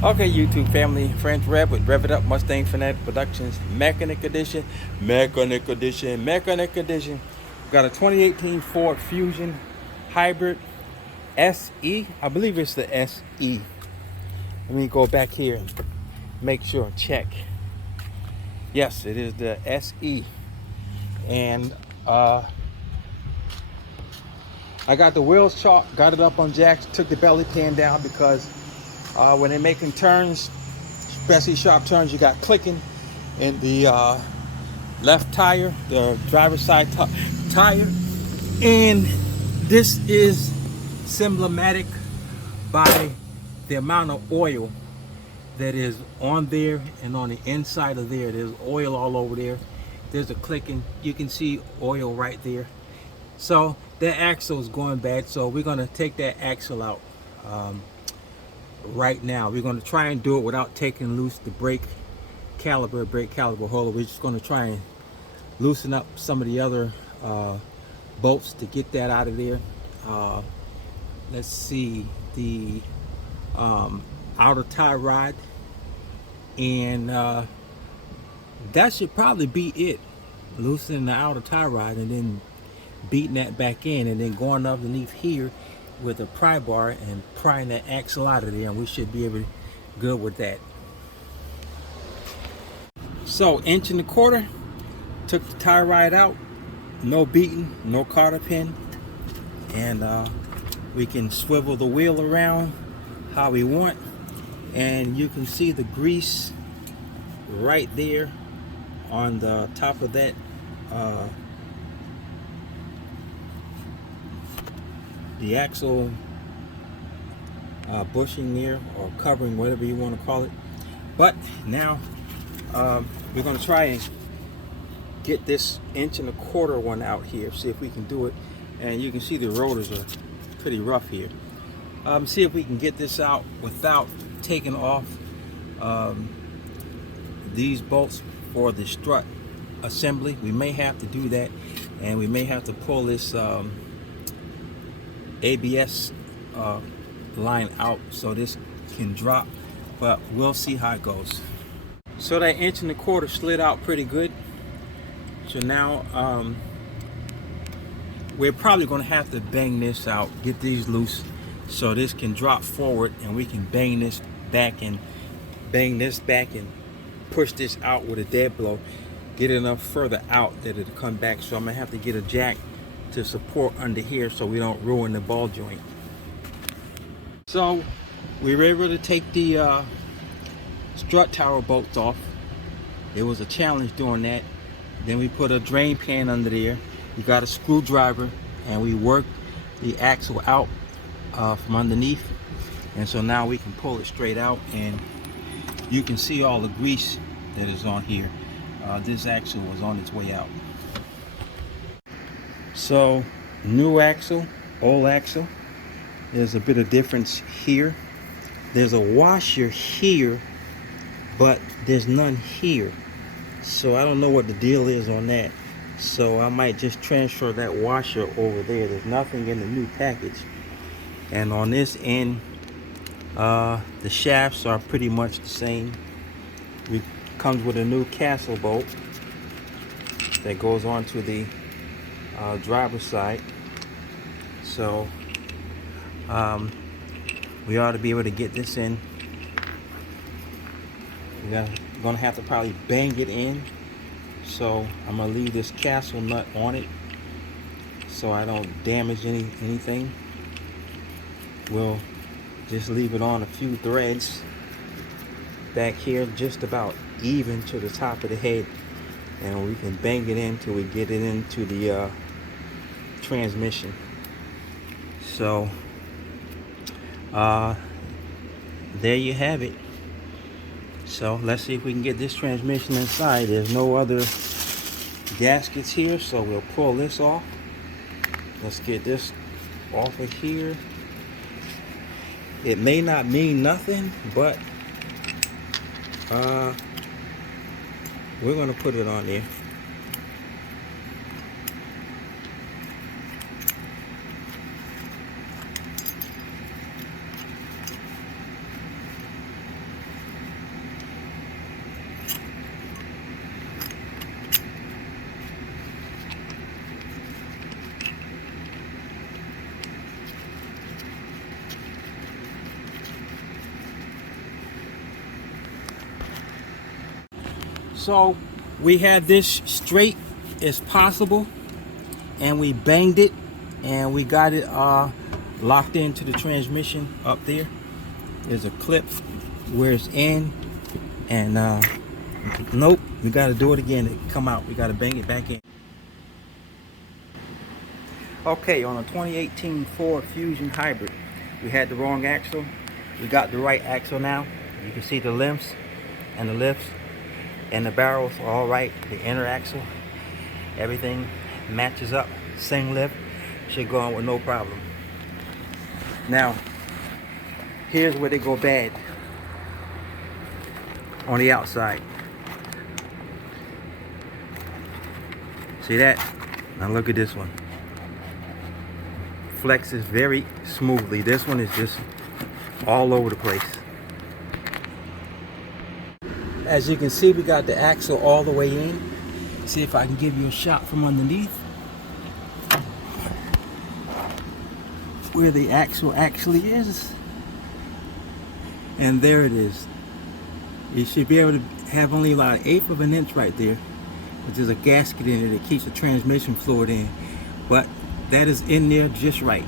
Okay, YouTube family, friends, Rev with Rev It Up Mustang Fanatic Productions, Mechanic Edition, Mechanic Edition, Mechanic Edition. We've got a 2018 Ford Fusion Hybrid SE. I believe it's the SE. Let me go back here and make sure, check. Yes, it is the SE. And I got the wheels chalked, got it up on jacks, took the belly pan down because when they're making turns, especially sharp turns, you got clicking in the left tire, the driver's side tire. And this is symptomatic by the amount of oil that is on there and on the inside of there. There's oil all over there. There's a clicking. You can see oil right there. So that axle is going bad. So we're going to take that axle out right now. We're going to try and do it without taking loose the brake caliper holder. We're just going to try and loosen up some of the other bolts to get that out of there. Let's see, the outer tie rod, and that should probably be it. Loosening the outer tie rod and then beating that back in, and then going underneath here with a pry bar and prying that axle out of there, and we should be able to good with that. So 1.25 inches, took the tie rod out, no beating, no cotter pin, and we can swivel the wheel around how we want, and you can see the grease right there on the top of that the axle bushing there, or covering, whatever you want to call it. But now we're going to try and get this 1.25 inch one out here, see if we can do it. And you can see the rotors are pretty rough here. See if we can get this out without taking off these bolts for the strut assembly. We may have to do that, and we may have to pull this ABS line out so this can drop, but we'll see how it goes. So that 1.25 inch slid out pretty good. So now we're probably going to have to bang this out, get these loose so this can drop forward, and we can bang this back and push this out with a dead blow, get it enough further out that it'll come back. So I'm gonna have to get a jack to support under here so we don't ruin the ball joint. So we were able to take the strut tower bolts off. It was a challenge doing that. Then we put a drain pan under there. You got a screwdriver, and we worked the axle out from underneath, and so now we can pull it straight out, and you can see all the grease that is on here. This axle was on its way out. So new axle, old axle, there's a bit of difference here. There's a washer here, but there's none here. So I don't know what the deal is on that. So I might just transfer that washer over there. There's nothing in the new package. And on this end, the shafts are pretty much the same. It comes with a new castle bolt that goes onto the driver's side. So we ought to be able to get this in. We're gonna have to probably bang it in. So I'm gonna leave this castle nut on it so I don't damage anything. We'll just leave it on a few threads back here, just about even to the top of the head, and we can bang it in till we get it into the transmission. So there you have it. So let's see if we can get this transmission inside. There's no other gaskets here, so we'll pull this off. Let's get this off of here. It may not mean nothing, but we're going to put it on there. So we had this straight as possible, and we banged it, and we got it locked into the transmission up there. There's a clip where it's in, and nope, we got to do it again to come out. We got to bang it back in. Okay, on a 2018 Ford Fusion Hybrid, we had the wrong axle. We got the right axle now. You can see the limbs and the lifts and the barrels are all right. The inner axle, everything matches up. Same lift, should go on with no problem. Now, here's where they go bad. On the outside. See that? Now look at this one. Flexes very smoothly. This one is just all over the place. As you can see, we got the axle all the way in. See if I can give you a shot from underneath where the axle actually is. And there it is. You should be able to have only about 1/8 of an inch right there, which is a gasket in it that keeps the transmission fluid in. But that is in there just right.